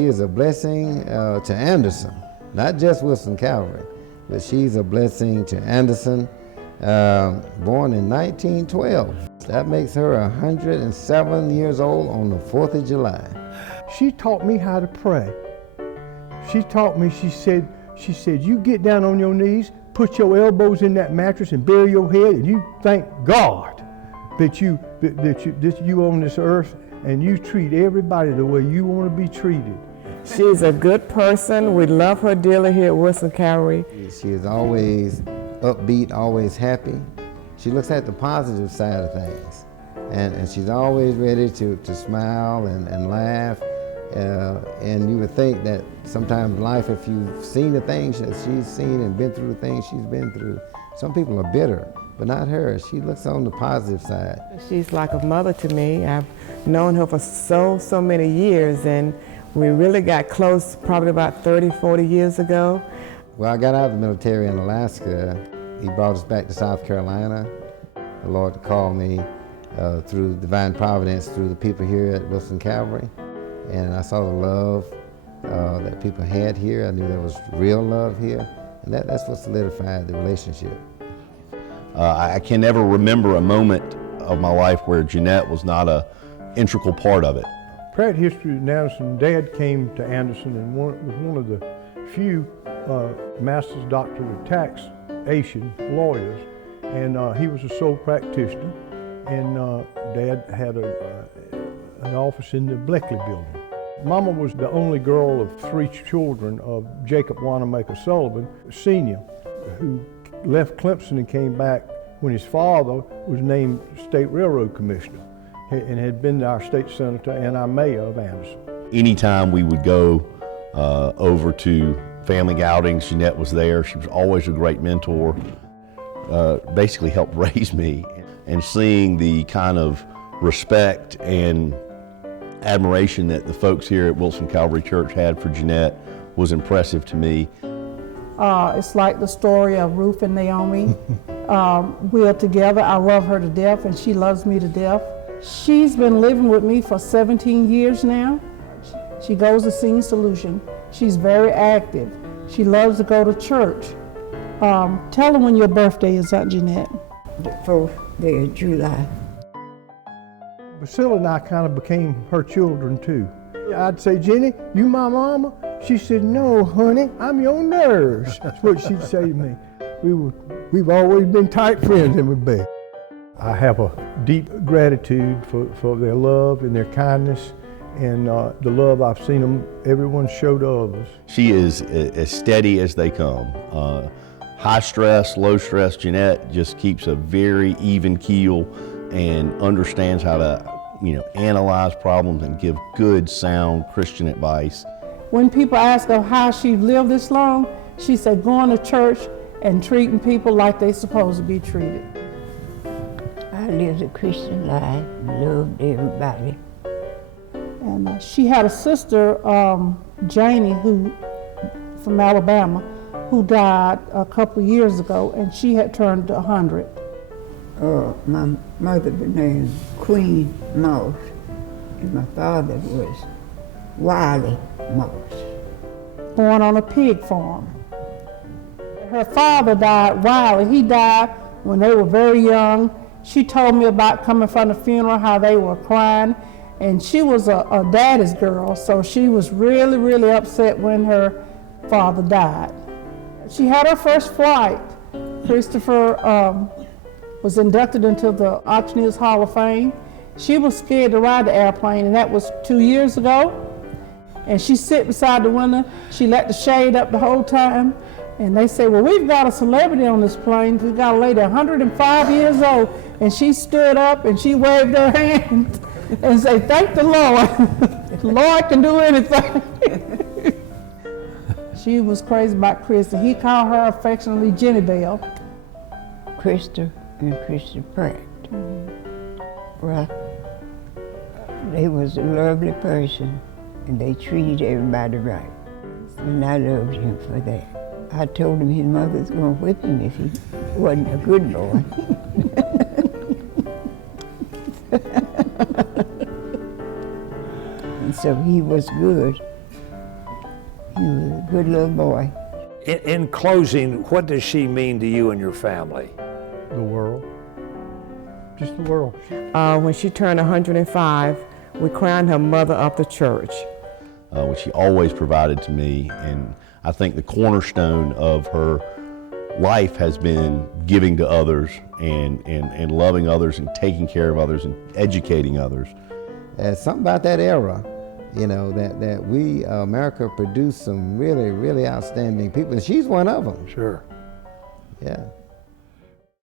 she is a blessing to Anderson, not just Wilson Calvary, but she's a blessing to Anderson, born in 1912. That makes her 107 years old on the 4th of July. She taught me how to pray. She taught me, she said, you get down on your knees, put your elbows in that mattress and bury your head, and you thank God that you on this earth, and you treat everybody the way you want to be treated. She's a good person. We love her dearly here at Wilson Calvary. She is always upbeat, always happy. She looks at the positive side of things. And she's always ready to smile and laugh. And you would think that sometimes life, if you've seen the things that she's seen and been through the things she's been through, some people are bitter, but not her. She looks on the positive side. She's like a mother to me. I've known her for so many years, and we really got close probably about 30, 40 years ago. Well, I got out of the military in Alaska. He brought us back to South Carolina. The Lord called me through divine providence, through the people here at Wilson Calvary. And I saw the love that people had here. I knew there was real love here. And that's what solidified the relationship. I can never remember a moment of my life where Jeanette was not an integral part of it. Pratt history in Anderson, Dad came to Anderson and was one of the few master's doctorate of taxation lawyers. And he was a sole practitioner. And Dad had an office in the Bleckley building. Mama was the only girl of 3 children of Jacob Wanamaker Sullivan, Sr., who left Clemson and came back when his father was named State Railroad Commissioner and had been our state senator and our mayor of Anderson. Anytime we would go over to family outings, Jeanette was there. She was always a great mentor, basically helped raise me. And seeing the kind of respect and admiration that the folks here at Wilson Calvary Church had for Jeanette was impressive to me. It's like the story of Ruth and Naomi. We're together. I love her to death, and she loves me to death. She's been living with me for 17 years now. She goes to Senior Solution. She's very active. She loves to go to church. Tell her when your birthday is, Aunt Jeanette. The 4th day of July. Priscilla and I kind of became her children too. I'd say, Jenny, you my mama? She said, no, honey, I'm your nurse. That's what she'd say to me. We've always been tight friends in Bay. I have a deep gratitude for their love and their kindness and the love I've seen everyone show to others. She is as steady as they come. High stress, low stress, Jeanette just keeps a very even keel and understands how to, analyze problems and give good, sound Christian advice. When people ask her how she lived this long, she said going to church and treating people like they're supposed to be treated. I lived a Christian life, loved everybody. And she had a sister, Janie, from Alabama, who died a couple of years ago, and she had turned 100. My mother was named Queen Moss, and my father was Wiley Moss. Born on a pig farm. Her father died, Wiley. He died when they were very young. She told me about coming from the funeral, how they were crying, and she was a daddy's girl, so she was really, really upset when her father died. She had her first flight. Christopher was inducted into the Auctioneer's Hall of Fame. She was scared to ride the airplane, and that was 2 years ago. And she sit beside the window. She let the shade up the whole time. And they say, well, we've got a celebrity on this plane. We've got a lady 105 years old. And she stood up and she waved her hand and said, thank the Lord. The Lord can do anything. She was crazy about Krista. He called her affectionately Jenny Bell. Krista and Krista Pracht. Well, they was a lovely person, and they treated everybody right. And I loved him for that. I told him his mother was going to whip him if he wasn't a good boy. And so he was good. He was a good little boy. In closing, what does she mean to you and your family? The world. Just the world. When she turned 105, we crowned her mother of the church. Which she always provided to me, and I think the cornerstone of her life has been giving to others and loving others and taking care of others and educating others. Something about that era, you know, that we, America produced some really, really outstanding people, and she's one of them. Sure. Yeah.